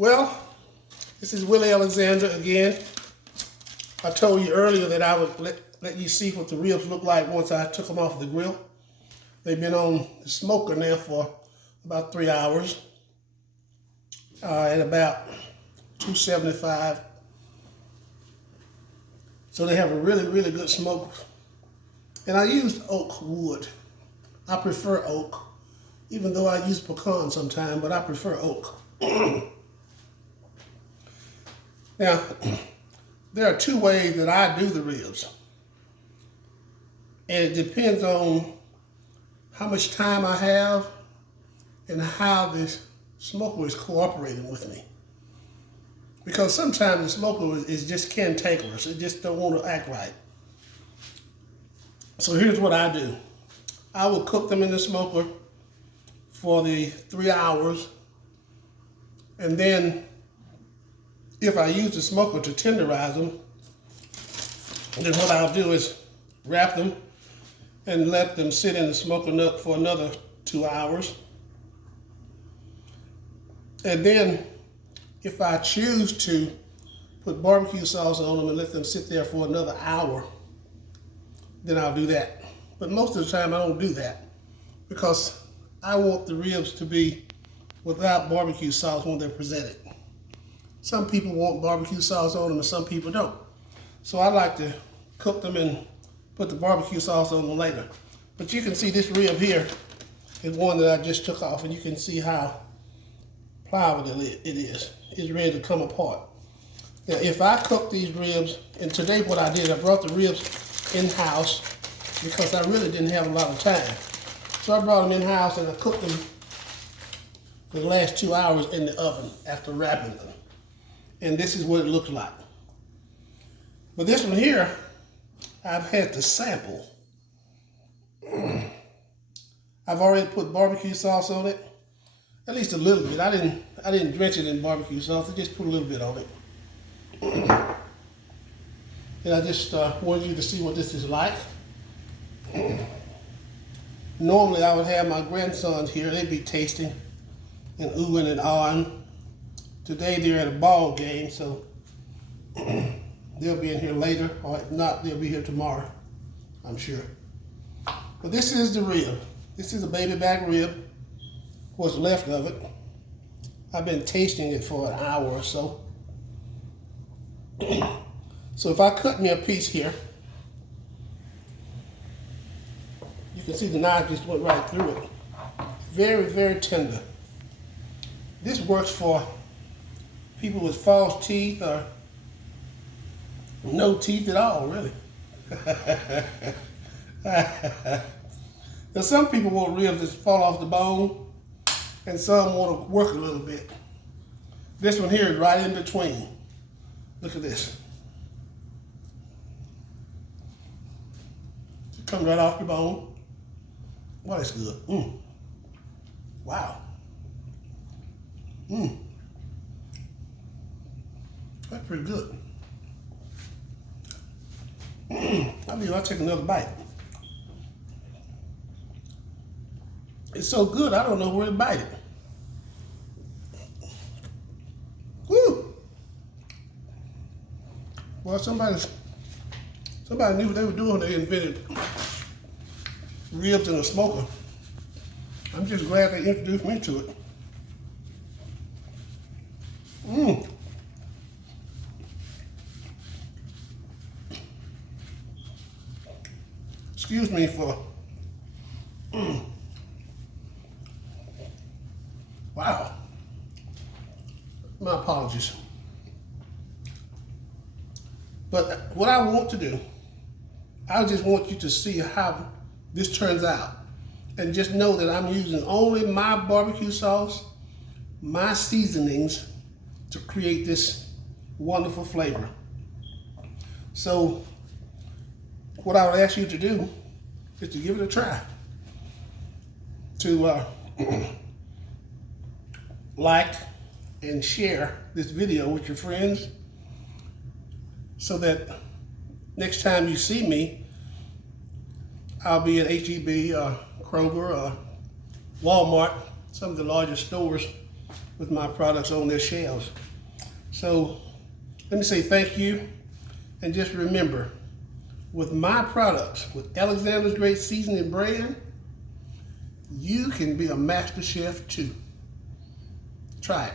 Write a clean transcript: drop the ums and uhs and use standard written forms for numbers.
Well, this is Willie Alexander again. I told you earlier that I would let you see what the ribs look like once I took them off the grill. They've been on the smoker now for about 3 hours at about 275. So they have a really, really good smoke. And I used oak wood. I prefer oak, even though I use pecan sometimes, but I prefer oak. Now, there are two ways that I do the ribs. And it depends on how much time I have and how this smoker is cooperating with me. Because sometimes the smoker is just cantankerous. It just don't want to act right. So here's what I do. I will cook them in the smoker for the 3 hours. And then if I use the smoker to tenderize them, then what I'll do is wrap them and let them sit in the smoker for another 2 hours. And then if I choose to put barbecue sauce on them and let them sit there for another hour, then I'll do that. But most of the time I don't do that because I want the ribs to be without barbecue sauce when they're presented. Some people want barbecue sauce on them and some people don't. So I like to cook them and put the barbecue sauce on them later. But you can see this rib here is one that I just took off, and you can see how pliable it is. It's ready to come apart. Now if I cook these ribs, and today what I did, I brought the ribs in-house because I really didn't have a lot of time. So I brought them in-house and I cooked them for the last 2 hours in the oven after wrapping them. And this is what it looks like. But this one here, I've had to sample. I've already put barbecue sauce on it, at least a little bit. I didn't drench it in barbecue sauce. I just put a little bit on it. And I just wanted you to see what this is like. Normally I would have my grandsons here. They'd be tasting and oohing and ahhing. Today they're at a ball game, so they'll be in here later, or if not, they'll be here tomorrow, I'm sure. But this is the rib. This is a baby back rib, what's left of it. I've been tasting it for an hour or so. So if I cut me a piece here, you can see the knife just went right through it. Very, very tender. This works for people with false teeth or no teeth at all, really. Now some people want ribs that fall off the bone, and some want to work a little bit. This one here is right in between. Look at this. It comes right off the bone. Well, that's good. Wow. That's pretty good. I mean, I'll take another bite. It's so good, I don't know where to bite it. Woo! Well, somebody knew what they were doing. They invented ribs in a smoker. I'm just glad they introduced me to it. Excuse me for, wow. My apologies. But what I want to do, I just want you to see how this turns out. And just know that I'm using only my barbecue sauce, my seasonings to create this wonderful flavor. So what I would ask you to do is to give it a try. To like and share this video with your friends so that next time you see me, I'll be at HEB, Kroger, Walmart, some of the largest stores with my products on their shelves. So let me say thank you, and just remember, with my products, with Alexander's Great Seasoning brand, you can be a master chef too. Try it.